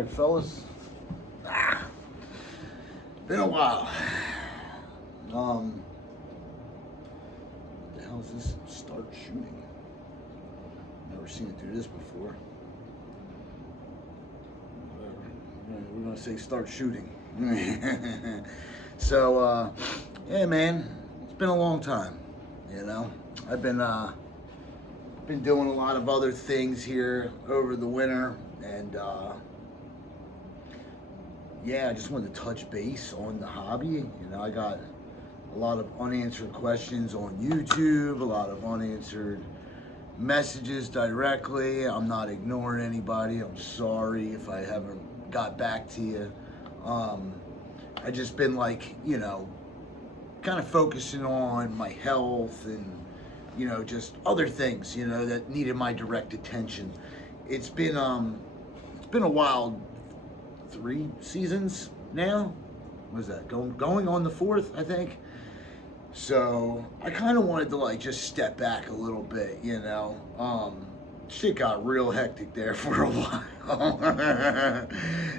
Alright, fellas. Been a while. What the hell is this? Start shooting. Never seen it do this before. Whatever. We're gonna say start shooting. So, yeah, man, it's been a long time. You know, I've been doing a lot of other things here over the winter, and yeah, I just wanted to touch base on the hobby. You know, I got a lot of unanswered questions on YouTube, a lot of unanswered messages directly. I'm not ignoring anybody. I'm sorry if I haven't got back to you. I just been like, you know, kind of focusing on my health and, you know, just other things, you know, that needed my direct attention. It's been a wild 3 seasons now. What is that? Going on the 4th, I think. So I kind of wanted to like just step back a little bit, you know. Shit got real hectic there for a while.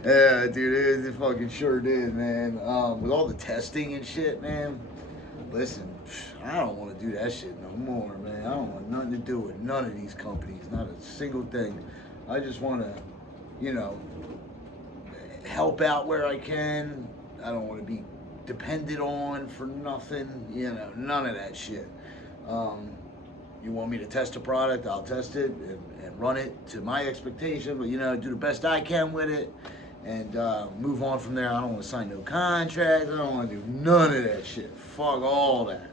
Yeah, dude, it fucking sure did, man. With all the testing and shit, man. Listen, I don't want to do that shit no more, man. I don't want nothing to do with none of these companies, not a single thing. I just want to, you know, help out where I can. I don't want to be depended on for nothing, you know, none of that shit. You want me to test a product, I'll test it and run it to my expectation, but, you know, do the best I can with it and move on from there. I don't want to sign no contracts. I don't want to do none of that shit. Fuck all that.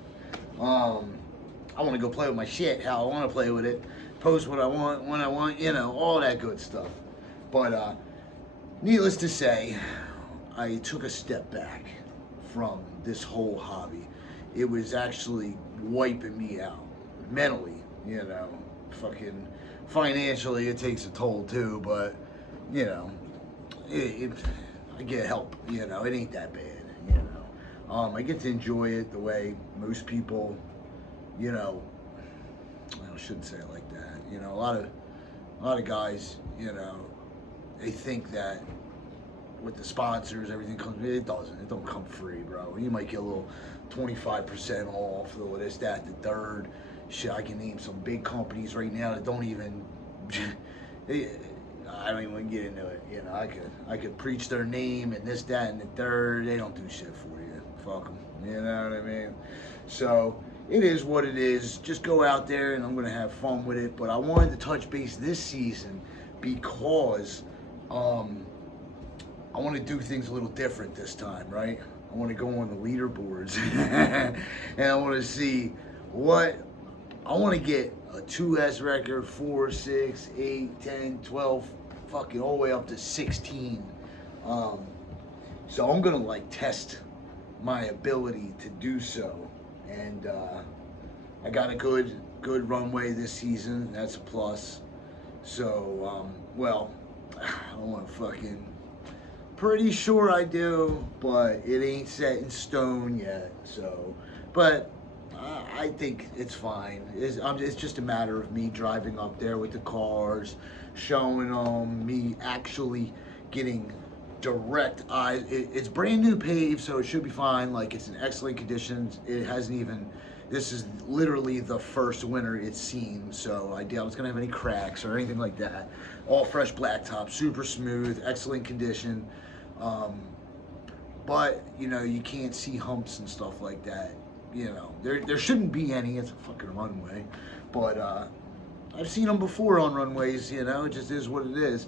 I want to go play with my shit how I want to play with it, post what I want, when I want, you know, all that good stuff. But needless to say, I took a step back from this whole hobby. It was actually wiping me out mentally, you know. Fucking financially, it takes a toll too, but, you know, I get help, you know. It ain't that bad, you know. I get to enjoy it the way most people, you know, I shouldn't say it like that. You know, a lot of guys, you know, they think that with the sponsors, everything comes. It doesn't. It don't come free, bro. You might get a little 25% off, or this, that, the third. Shit, I can name some big companies right now that don't even. I don't even want to get into it. You know, I could preach their name and this, that, and the third. They don't do shit for you. Fuck them. You know what I mean? So it is what it is. Just go out there, and I'm gonna have fun with it. But I wanted to touch base this season because I want to do things a little different this time, right? I want to go on the leaderboards and I want to see what I want to get a 2S record, 4, 6, 8, 10, 12, fucking all the way up to 16. So I'm gonna like test my ability to do so, and I got a good runway this season. That's a plus. So well, I don't want to fucking. Pretty sure I do, but it ain't set in stone yet. So, but I think it's fine. It's just a matter of me driving up there with the cars, showing them, me actually getting direct eyes. It's brand new paved, so it should be fine. Like, it's in excellent condition. It hasn't even. This is literally the first winter it's seen, so I doubt it's gonna have any cracks or anything like that. All fresh blacktop, super smooth, excellent condition. But, you know, you can't see humps and stuff like that. You know, there shouldn't be any. It's a fucking runway. But I've seen them before on runways, you know. It just is what it is.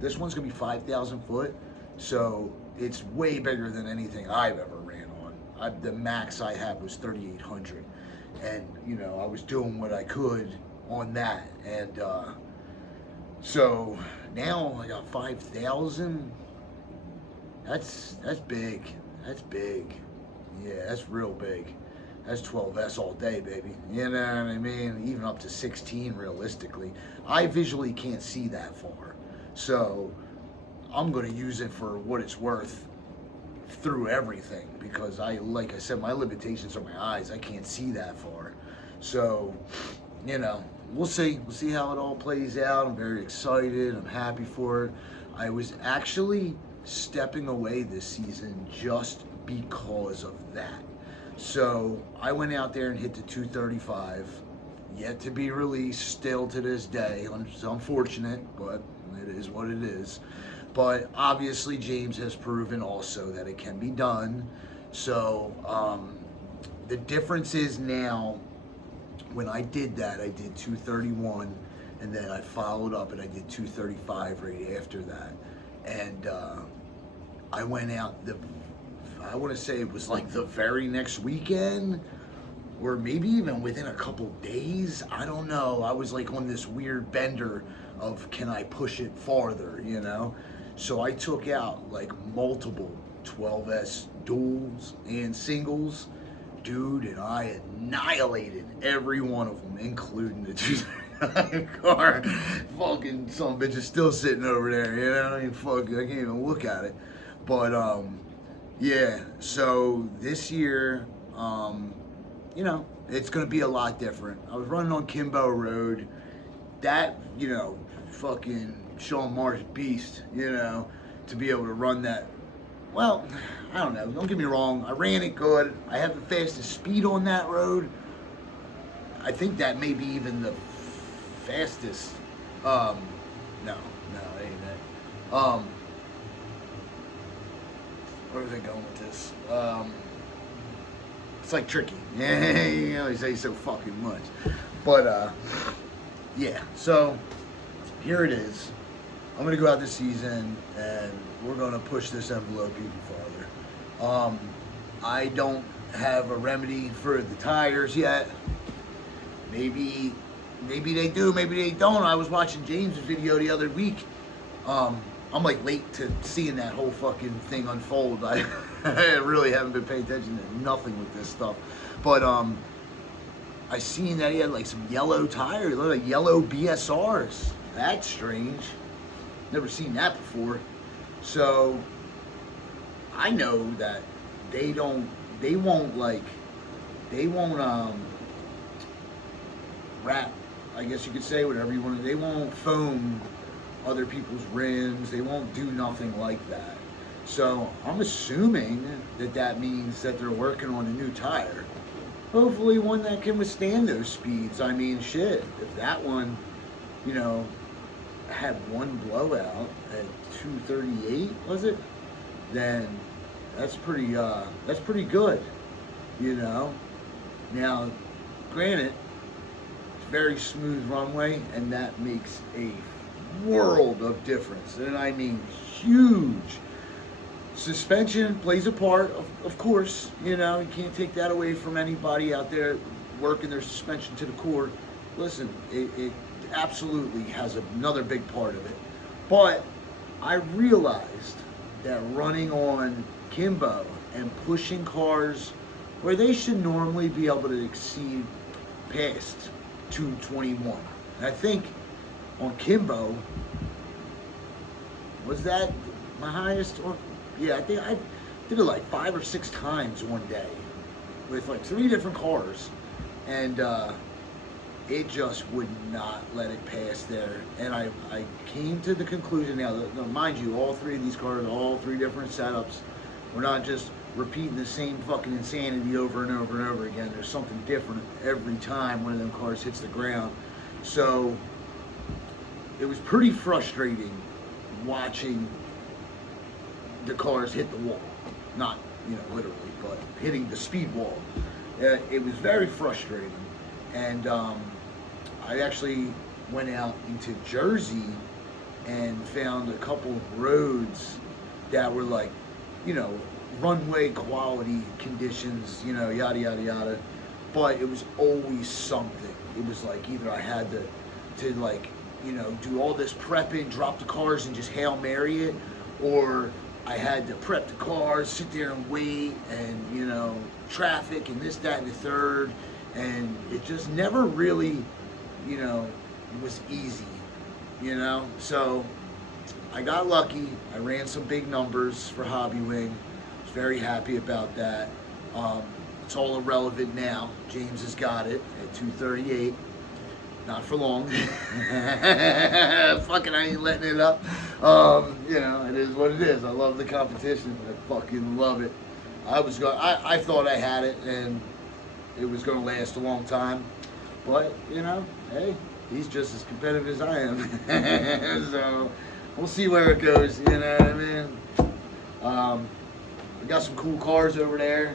This one's going to be 5,000 foot. So it's way bigger than anything I've ever ran on. The max I had was 3,800. And, you know, I was doing what I could on that. And so now I got 5,000. That's big. That's big. Yeah, that's real big. That's 12S all day, baby. You know what I mean? Even up to 16 realistically. I visually can't see that far. So I'm going to use it for what it's worth through everything, because like I said, my limitations are my eyes. I can't see that far. So, you know, we'll see. We'll see how it all plays out. I'm very excited. I'm happy for it. I was actually stepping away this season just because of that. So I went out there and hit the 235, yet to be released still to this day. It's unfortunate, but it is what it is. But obviously James has proven also that it can be done. So the difference is now, when I did that, I did 231, and then I followed up and I did 235 right after that. And I went out I want to say it was like the very next weekend, or maybe even within a couple days. I don't know. I was like on this weird bender of, can I push it farther, you know? So I took out like multiple 12S duals and singles, dude, and I annihilated every one of them, including the 239 car. Fucking some bitch is still sitting over there, you know? I mean, fuck, I can't even look at it. But yeah, so this year, you know, it's gonna be a lot different. I was running on Kimbo Road. That, you know, fucking Sean Marsh beast, you know, to be able to run that. Well, I don't know, don't get me wrong, I ran it good. I have the fastest speed on that road. I think that may be even the fastest. No, it ain't that. Where was I going with this? It's like tricky. Yeah, you always say so fucking much. But, yeah, so here it is. I'm going to go out this season, and we're going to push this envelope even farther. I don't have a remedy for the tires yet. Maybe they do, maybe they don't. I was watching James' video the other week. I'm like late to seeing that whole fucking thing unfold. I really haven't been paying attention to nothing with this stuff. But I seen that he had like some yellow tires, like yellow BSRs. That's strange. Never seen that before. So I know that they won't wrap, I guess you could say, whatever you want to, they won't foam other people's rims. They won't do nothing like that. So I'm assuming that means that they're working on a new tire. Hopefully one that can withstand those speeds. I mean, shit, if that one, you know, had one blowout at 238, was it? Then that's pretty good, you know. Now, granted, it's very smooth runway, and that makes a world of difference, and I mean huge. Suspension plays a part, of course, you know, you can't take that away from anybody out there working their suspension to the core. Listen, it absolutely has another big part of it. But I realized that running on Kimbo and pushing cars where they should normally be able to exceed past 221. And I think on Kimbo, was that my highest? Or yeah, I think I did it like 5 or 6 times one day with like 3 different cars, and it just would not let it pass there. And I came to the conclusion now, mind you, all 3 of these cars, all 3 different setups, we're not just repeating the same fucking insanity over and over and over again. There's something different every time one of them cars hits the ground. So it was pretty frustrating watching the cars hit the wall. Not, you know, literally, but hitting the speed wall. It was very frustrating. And I actually went out into Jersey and found a couple of roads that were like, you know, runway quality conditions, you know, yada, yada, yada. But it was always something. It was like either I had to like, you know, do all this prepping, drop the cars and just Hail Mary it, or I had to prep the cars, sit there and wait, and, you know, traffic and this, that, and the third. And it just never really, you know, was easy, you know? So I got lucky. I ran some big numbers for Hobby Wing. Was very happy about that. It's all irrelevant now. James has got it at 238. Not for long. Fucking, I ain't letting it up. You know, it is what it is. I love the competition. I fucking love it. I thought I had it, and it was going to last a long time. But, you know, hey, he's just as competitive as I am. So, we'll see where it goes, you know what I mean? We got some cool cars over there.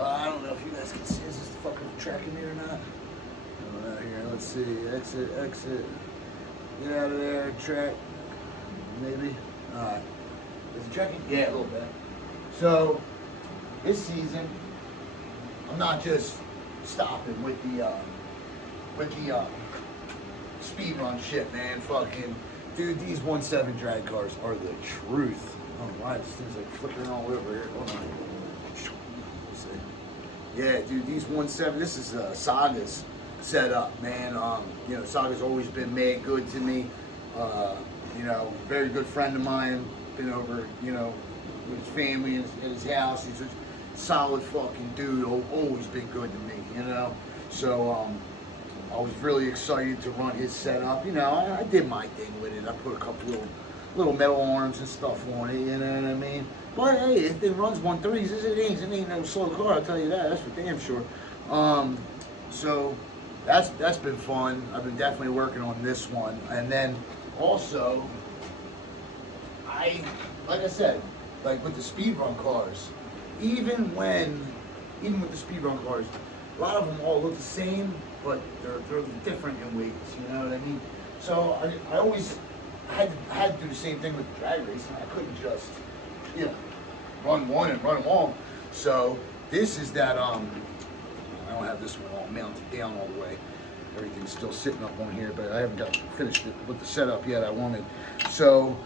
I don't know if you guys can see, is this fucking tracking me or not? Out here, let's see, exit, get out of there, track, maybe. Alright, is it tracking? Yeah, a little bit. So, this season, I'm not just stopping with the speed run shit, man. Fucking, dude, these 1.7 drag cars are the truth. I don't know why this thing's like flipping all over here. Hold on. Let's see. Yeah, dude, these 1.7, this is Saga's setup, man. You know, Saga's always been made good to me. You know, very good friend of mine. Been over, you know, with his family and his house. He's a solid fucking dude. Always been good to me, you know. So, I was really excited to run his setup. You know, I did my thing with it. I put a couple little metal arms and stuff on it, you know what I mean? But hey, if it runs 1.3s, it ain't no slow car, I'll tell you that. That's for damn sure. So that's been fun. I've been definitely working on this one. And then also, like I said, like with the speed run cars, even with the speed run cars, a lot of them all look the same, but they're different in weights, you know what I mean? So I always had to do the same thing with the drag racing. I couldn't just, you know, run one and run them all. So this is that, I don't have this one all mounted down all the way. Everything's still sitting up on here, but I haven't got finished it with the setup yet I wanted. So,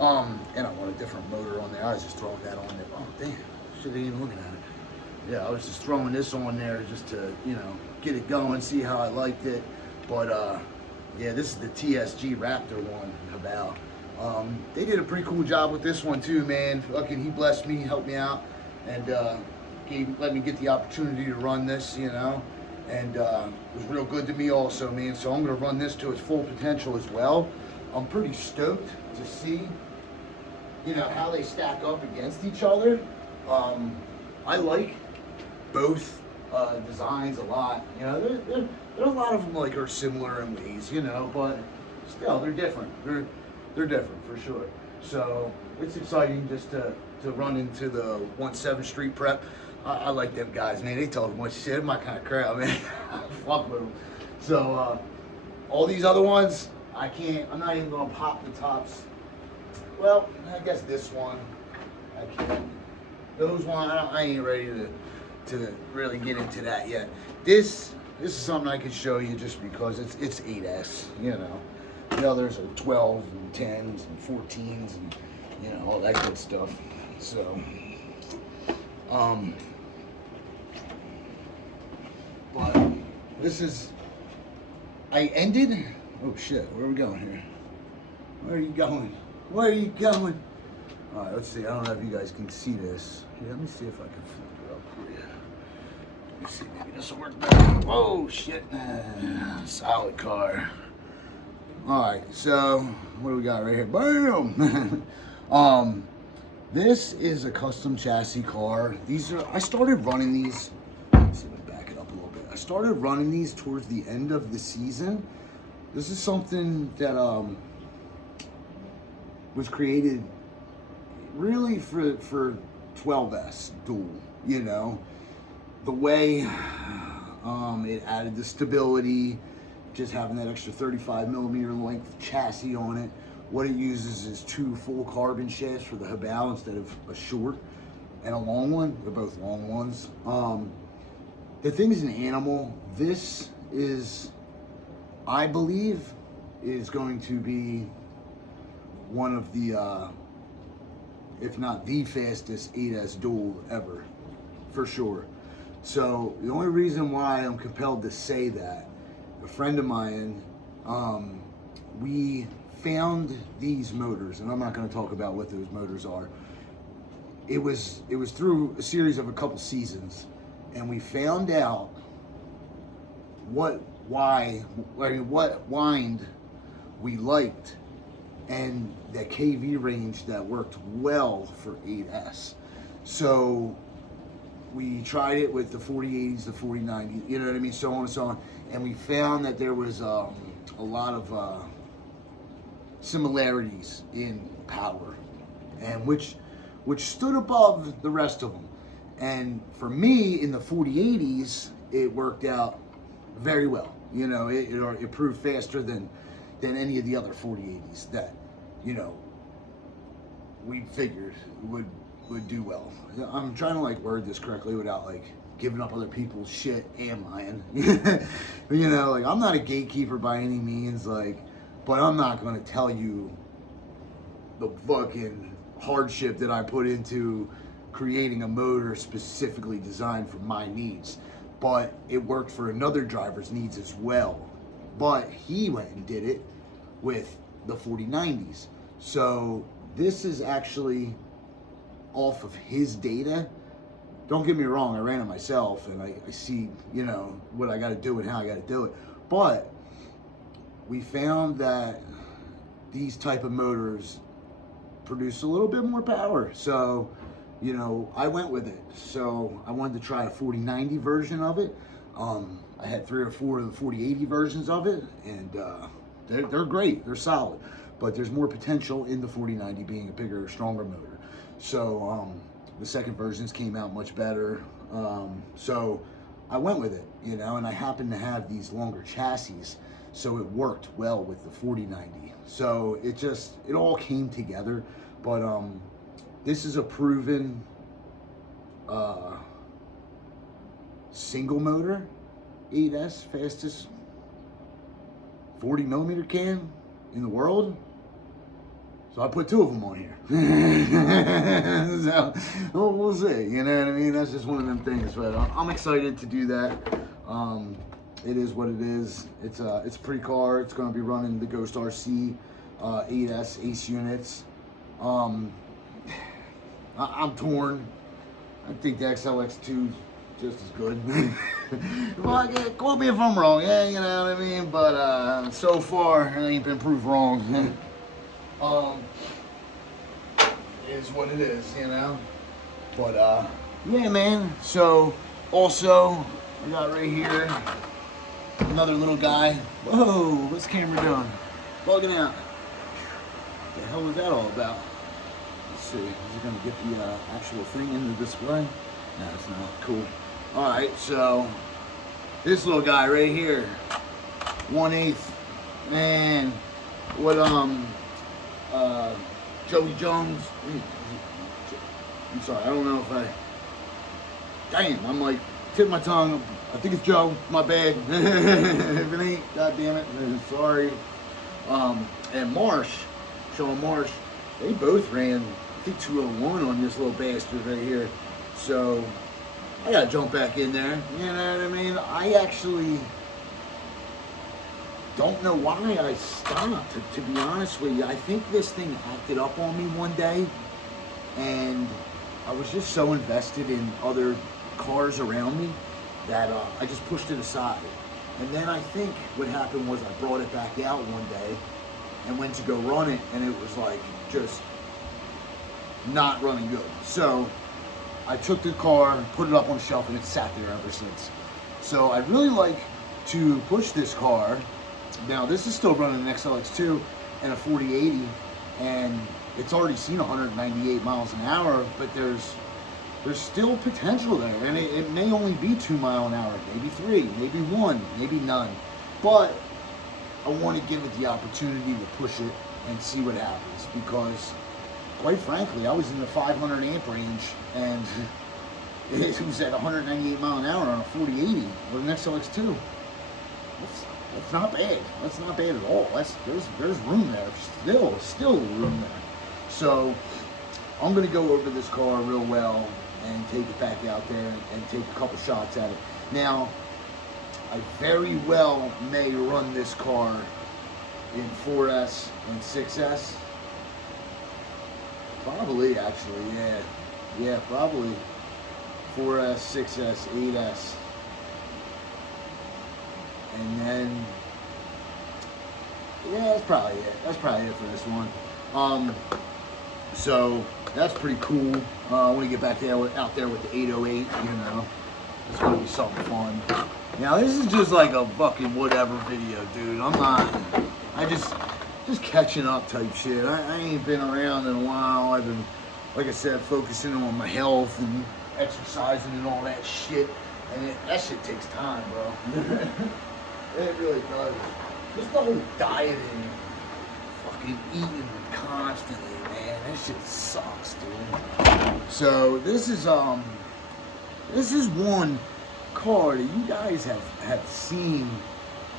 and I want a different motor on there. I was just throwing that on there. Oh, damn, shouldn't even looking at it. Yeah, I was just throwing this on there just to, you know, get it going, see how I liked it. But, yeah, this is the TSG Raptor one, Habal. They did a pretty cool job with this one too, man. Fucking, he blessed me, helped me out, and let me get the opportunity to run this, you know. And it was real good to me also, man. So I'm gonna run this to its full potential as well. I'm pretty stoked to see, you know, how they stack up against each other. I like both designs a lot. You know, there are a lot of them like are similar in ways, you know, but still they're different. They're different for sure. So it's exciting just to run into the 1.7 Street Prep. I like them guys, man. They talk much shit. I'm my kind of crowd, man. Fuck with them. So all these other ones, I'm not even gonna pop the tops. Well, I guess this one, I can't. Those one, I ain't ready to really get into that yet. This is something I can show you just because it's 8S, you know. The others are 12 and 10s and 14s and, you know, all that good stuff. So, but this is, I ended, oh shit, where are we going here? Where are you going? Where are you going? All right, let's see. I don't know if you guys can see this. Here, let me see if I can flip it up for you. Let me see, maybe this will work better. Oh shit, solid car. All right, so what do we got right here? Bam! This is a custom chassis car. I started running these. Let's see if I back it up a little bit. I started running these towards the end of the season. This is something that was created really for 12S dual, you know. The way it added the stability, just having that extra 35 millimeter length chassis on it. What it uses is 2 full carbon shafts for the Habal instead of a short and a long one. They're both long ones. The thing is an animal. This is, I believe, is going to be one of the, if not the fastest 8S dual ever, for sure. So the only reason why I'm compelled to say that, a friend of mine, we found these motors, and I'm not going to talk about what those motors are. It was through a series of a couple seasons, and we found out what what wind we liked, and the KV range that worked well for 8S. So we tried it with the 4080s, the 4090s, you know what I mean, so on and so on, and we found that there was a lot of similarities in power, and which stood above the rest of them. And for me, in the 4080s, it worked out very well. You know, it proved faster than any of the other 4080s that, you know, we figured would do well. I'm trying to like word this correctly without like giving up other people's shit and mine. You know, like I'm not a gatekeeper by any means, like, but I'm not going to tell you the fucking hardship that I put into creating a motor specifically designed for my needs. But it worked for another driver's needs as well. But he went and did it with the 4090s. So this is actually off of his data. Don't get me wrong, I ran it myself and I see, you know, what I got to do and how I got to do it. But we found that these type of motors produce a little bit more power. So, you know, I went with it. So I wanted to try a 4090 version of it. I had 3 or 4 of the 4080 versions of it, and they're great, they're solid. But there's more potential in the 4090 being a bigger, stronger motor. So the second versions came out much better. So I went with it, you know, and I happened to have these longer chassis, so it worked well with the 4090. So it all came together. But this is a proven single motor 8S, fastest 40 millimeter cam in the world. So I put 2 of them on here. So we'll see, you know what I mean? That's just one of them things, but I'm excited to do that. It is what it is. It's a pretty car. It's going to be running the Ghost RC 8S Ace units. I'm torn. I think the XLX2 is just as good. Well, yeah, quote me if I'm wrong, yeah, you know what I mean? But so far, I ain't been proved wrong. It is what it is, you know? But yeah, man. So also, I got right here another little guy. Whoa, what's the camera doing? Bugging out. What the hell was that all about? Let's see, is it gonna get the actual thing in the display? No, it's not. Cool. All right, so this little guy right here, 1/8, man. What Joey Jones. I'm sorry, I don't know if I. Damn, I'm like tip my tongue. I think it's Joe. My bad. If it ain't, god damn it. Sorry. And Marsh, Sean Marsh, they both ran, I think 201 on this little bastard right here. So I gotta jump back in there. You know what I mean? I actually don't know why I stopped, to be honest with you. I think this thing acted up on me one day, and I was just so invested in other cars around me that I just pushed it aside. And then I think what happened was I brought it back out one day and went to go run it, and it was like just not running good. So I took the car, put it up on the shelf, and it sat there ever since. So I'd really like to push this car. Now this is still running an XLX2 and a 4080, and it's already seen 198 miles an hour, but there's still potential there, and it may only be 2 mile an hour, maybe 3, maybe 1, maybe none. But I want to give it the opportunity to push it and see what happens, because quite frankly, I was in the 500 amp range, and it was at 198 mile an hour on a 4080 with an XLX2. That's not bad. That's not bad at all. There's room there. Still room there. So I'm gonna go over this car real well and take it back out there and take a couple shots at it. Now, I very well may run this car in 4S and 6S. Probably, actually, yeah. Yeah, probably 4S, 6S, 8S. And then, yeah, that's probably it. That's probably it for this one. So that's pretty cool. I want to get back there out there with the 808. You know, it's gonna be something fun. Now this is just like a fucking whatever video, dude. I just catching up type shit. I ain't been around in a while. I've been, like I said, focusing on my health and exercising and all that shit. And that shit takes time, bro. It really does. Just the whole dieting, fucking eating constantly, man. That shit sucks, dude. So this is one car that you guys have seen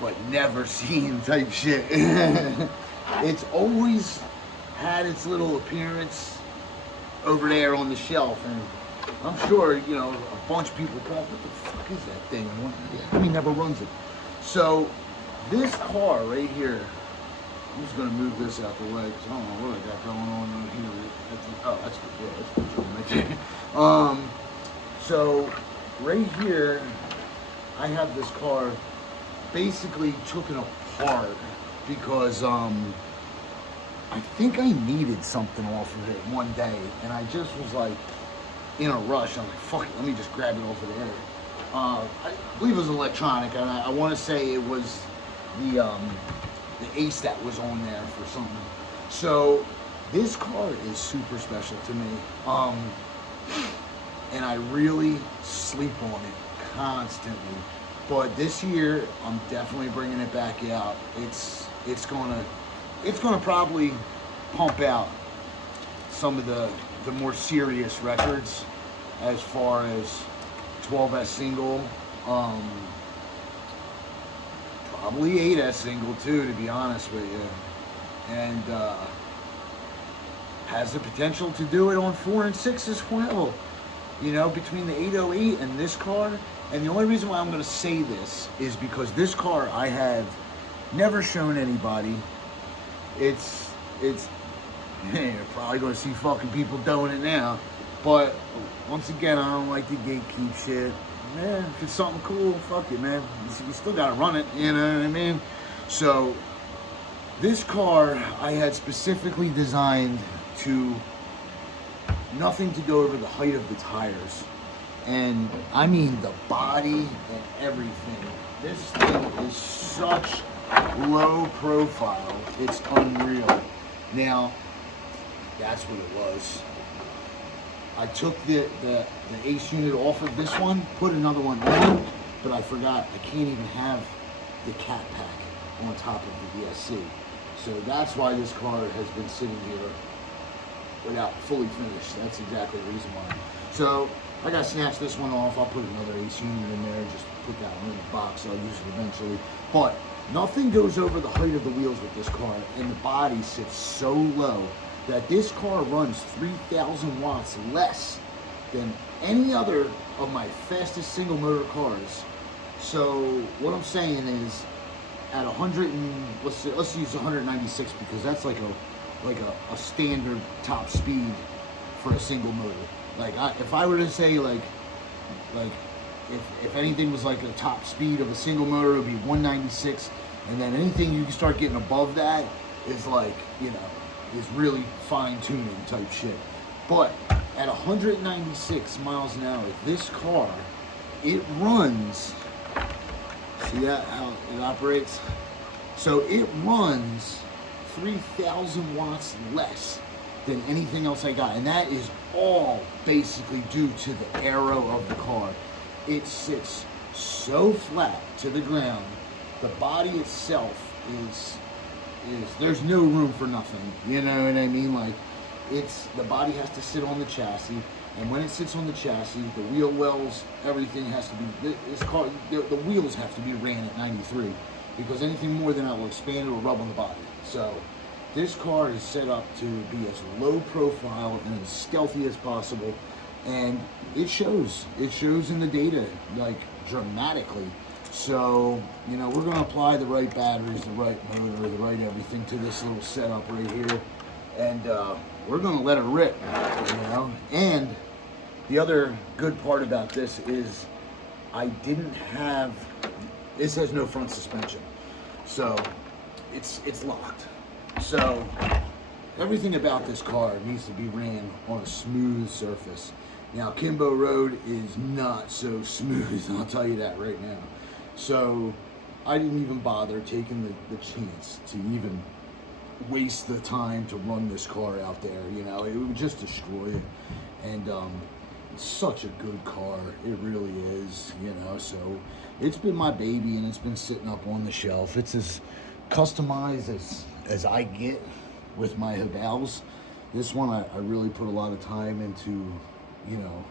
but never seen type shit. It's always had its little appearance over there on the shelf, and I'm sure, you know, a bunch of people thought, what the fuck is that thing? He never runs it. So this car right here, I'm just gonna move this out the way because I don't know what I got going on here. Oh, that's good. Yeah, that's good right there. So right here, I have this car basically taken apart because I think I needed something off of it one day, and I just was like in a rush. I'm like, fuck it, let me just grab it off of there. I believe it was electronic, and I want to say it was the Ace that was on there for something. So this car is super special to me, and I really sleep on it constantly. But this year, I'm definitely bringing it back out. It's gonna probably pump out some of the more serious records as far as 12S single, probably 8S single too, to be honest with you, and has the potential to do it on 4 and 6 as well. You know, between the 808 and this car. And the only reason why I'm going to say this is because this car I have never shown anybody. It's you're probably going to see fucking people doing it now. But once again, I don't like to gatekeep shit. Yeah, if it's something cool, fuck it, man. You still got to run it, you know what I mean? So this car I had specifically designed to nothing to go over the height of the tires. And I mean the body and everything. This thing is such low profile, it's unreal. Now, that's what it was. I took the Ace unit off of this one, put another one on, but I forgot I can't even have the cat pack on top of the ESC. So that's why this car has been sitting here without fully finished. That's exactly the reason why. So I gotta snatch this one off. I'll put another Ace unit in there, just put that one in the box. I'll use it eventually. But nothing goes over the height of the wheels with this car, and the body sits so low that this car runs 3,000 watts less than any other of my fastest single motor cars. So what I'm saying is, at 100 and let's use 196 because that's like a standard top speed for a single motor. Like if I were to say like if anything was like a top speed of a single motor, it would be 196, and then anything you can start getting above that is like, you know, is really fine tuning type shit. But at 196 miles an hour, this car, it runs. See that how it operates? So it runs 3,000 watts less than anything else I got, and that is all basically due to the aero of the car. It sits so flat to the ground. The body itself is there's no room for nothing. You know what I mean? Like, the body has to sit on the chassis, and when it sits on the chassis, the wheel wells, everything has to be. This car, the wheels have to be ran at 93, because anything more than that will expand or rub on the body. So this car is set up to be as low profile and as stealthy as possible, and it shows. It shows in the data, like, dramatically. So, you know, we're going to apply the right batteries, the right motor, the right everything to this little setup right here, and we're going to let it rip, you know. And the other good part about this is I didn't have This has no front suspension, so it's locked. So everything about this car needs to be ran on a smooth surface. Now, Kimbo Road is not so smooth, I'll tell you that right now. So I didn't even bother taking the chance to even waste the time to run this car out there. You know, it would just destroy it. And it's such a good car, it really is, you know. So it's been my baby, and it's been sitting up on the shelf. It's as customized as I get with my Habals. This one I really put a lot of time into, you know,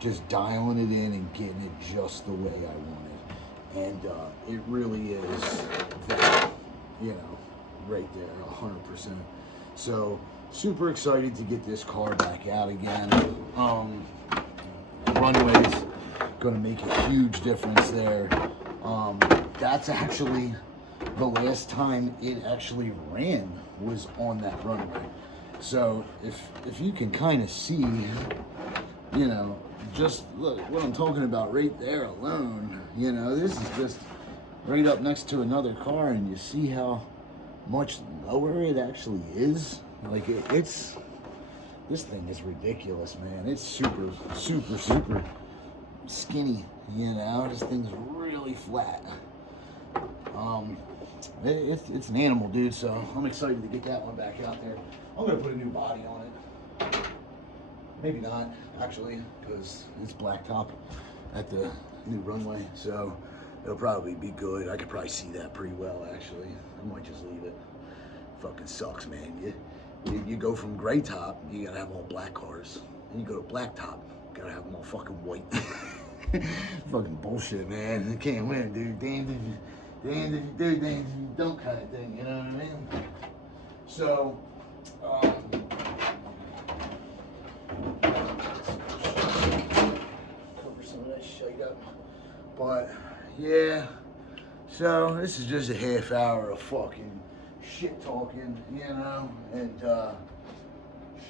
just dialing it in and getting it just the way I want it. And it really is that, you know, right there, 100%. So super excited to get this car back out again. Runway's gonna make a huge difference there. That's actually the last time it actually ran was on that runway. So if you can kind of see, you know, just look what I'm talking about right there alone. You know, this is just right up next to another car, and you see how much lower it actually is. Like it's this thing is ridiculous, man. It's super skinny, you know. This thing's really flat. It's an animal, dude, so I'm excited to get that one back out there. I'm gonna put a new body on it. Maybe not, actually, because it's blacktop at the new runway, so it'll probably be good. I could probably see that pretty well, actually. I might just leave it. Fucking sucks, man. You go from gray top, you gotta have all black cars. And you go to black top, gotta have them all fucking white. Fucking bullshit, man. You can't win, dude. Damn if you do, damn if you don't, kind of thing, you know what I mean? So, cover some of that shit up. But, yeah. So, this is just a half hour of fucking shit talking, you know, and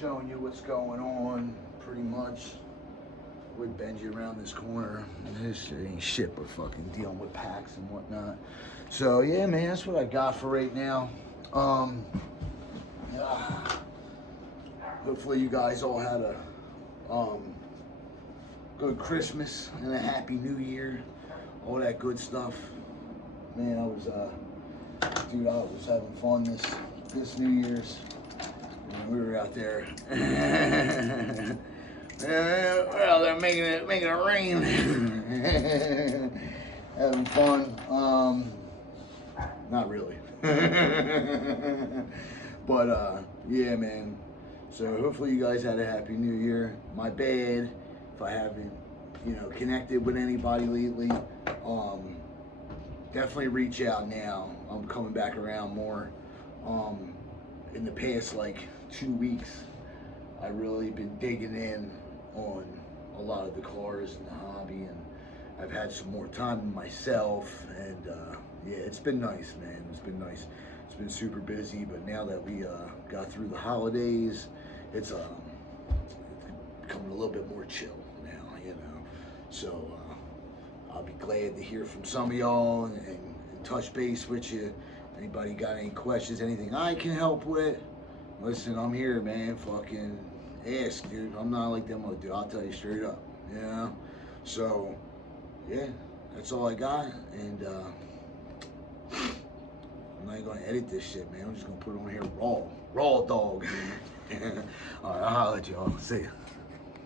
showing you what's going on, pretty much, with Benji around this corner. This shit ain't shit but fucking dealing with packs and whatnot. So yeah, man, that's what I got for right now. Hopefully you guys all had a good Christmas and a happy New Year, all that good stuff. Man, I was having fun this New Year's. We were out there. Well, they're making it rain. Having fun. Not really. But yeah, man. So hopefully you guys had a happy New Year. My bad if I haven't, you know, connected with anybody lately. Definitely reach out now. I'm coming back around more. In the past like 2 weeks, I really been digging in on a lot of the cars and the hobby, and I've had some more time with myself, and yeah, it's been nice, man. It's been nice. It's been super busy, but now that we got through the holidays, it's becoming a little bit more chill now, you know. So I'll be glad to hear from some of y'all and touch base with you. Anybody got any questions, anything I can help with? Listen, I'm here, man. Fucking ask, dude. I'm not like them other dude. I'll tell you straight up, you know. So yeah, that's all I got, and I'm not gonna edit this shit, man. I'm just gonna put it on here raw dog. All right, I'll holler at y'all. See ya.